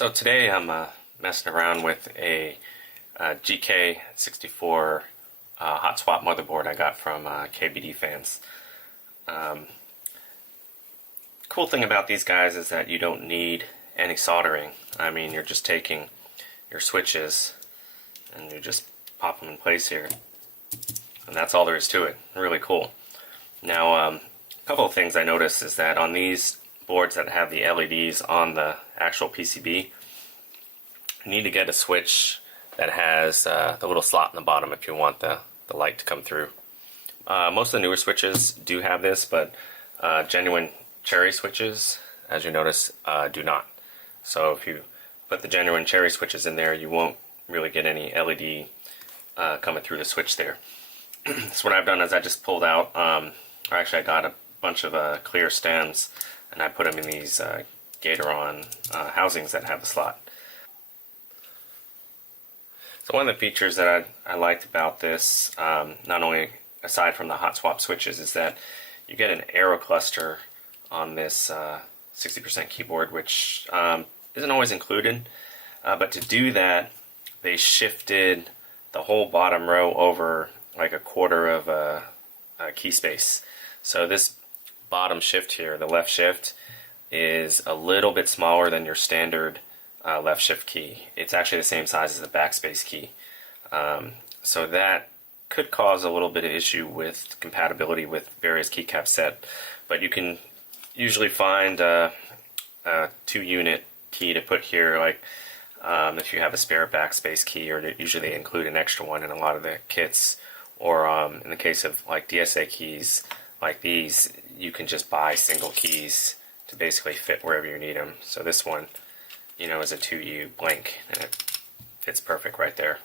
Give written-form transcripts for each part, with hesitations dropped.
So today I'm messing around with a GK64 Hotswap motherboard I got from KBDfans. Cool thing about these guys is that you don't need any soldering. I mean, you're just taking your switches and you just pop them in place here, and that's all there is to it. Really cool. Now, a couple of things I noticed is that on these boards that have the LEDs on the actual PCB, you need to get a switch that has the little slot in the bottom if you want the light to come through. Most of the newer switches do have this, but genuine cherry switches, as you notice, do not. So if you put the genuine cherry switches in there, you won't really get any LED coming through the switch there. So what I've done is I just pulled out, or actually I got a bunch of clear stems, and I put them in these gateron housings that have a slot. So one of the features that I liked about this, not only aside from the Hotswap switches, is that you get an arrow cluster on this 60% keyboard, which isn't always included. But to do that, they shifted the whole bottom row over like a quarter of a key space. So this bottom shift here, the left shift, is a little bit smaller than your standard left shift key. It's actually the same size as the backspace key. So that could cause a little bit of issue with compatibility with various keycap set, but you can usually find a 2-unit key to put here, like if you have a spare backspace key, or usually they include an extra one in a lot of the kits, or in the case of like DSA keys like these, you can just buy single keys to basically fit wherever you need them. So this one, you know, is a 2U blank, and it fits perfect right there.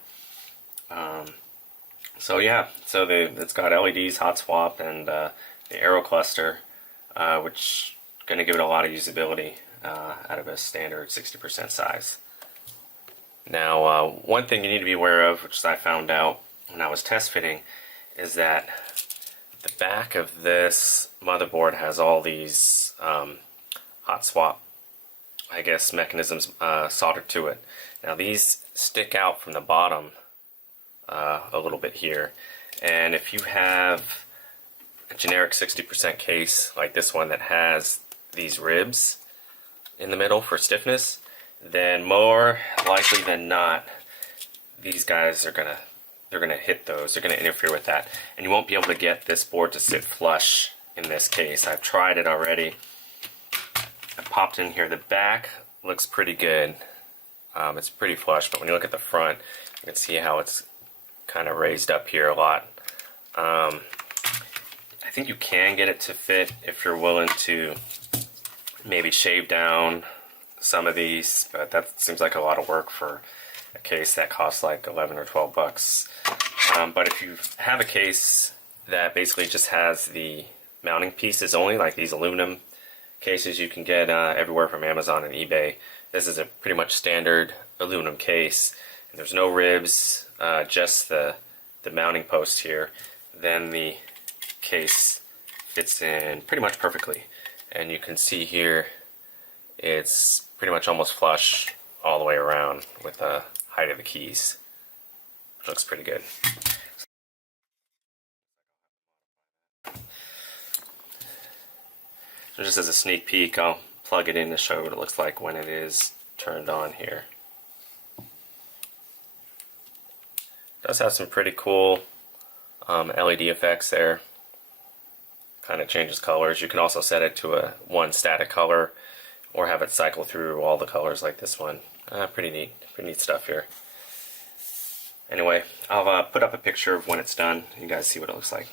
So yeah, so it's got LEDs, Hotswap, and the arrow cluster, which is going to give it a lot of usability out of a standard 60% size. Now, one thing you need to be aware of, which I found out when I was test fitting, is that the back of this motherboard has all these Hotswap, I guess, mechanisms soldered to it. Now these stick out from the bottom a little bit here, and if you have a generic 60% case like this one that has these ribs in the middle for stiffness, then more likely than not, these guys are gonna hit those. They're gonna interfere with that, and you won't be able to get this board to sit flush in this case. I've tried it already. I popped in here. The back looks pretty good. It's pretty flush, but when you look at the front, you can see how it's kind of raised up here a lot. I think you can get it to fit if you're willing to maybe shave down some of these, but that seems like a lot of work for a case that costs like 11 or 12 bucks. But if you have a case that basically just has the mounting pieces only, like these aluminum cases you can get everywhere from Amazon and eBay, this is a pretty much standard aluminum case, and there's no ribs, just the mounting post here, then the case fits in pretty much perfectly. And you can see here it's pretty much almost flush all the way around with the height of the keys. Looks pretty good. So just as a sneak peek, I'll plug it in to show what it looks like when it is turned on here. It does have some pretty cool LED effects there. Kind of changes colors. You can also set it to one static color, or have it cycle through all the colors like this one. Pretty neat stuff here. Anyway, I'll put up a picture of when it's done. You guys see what it looks like.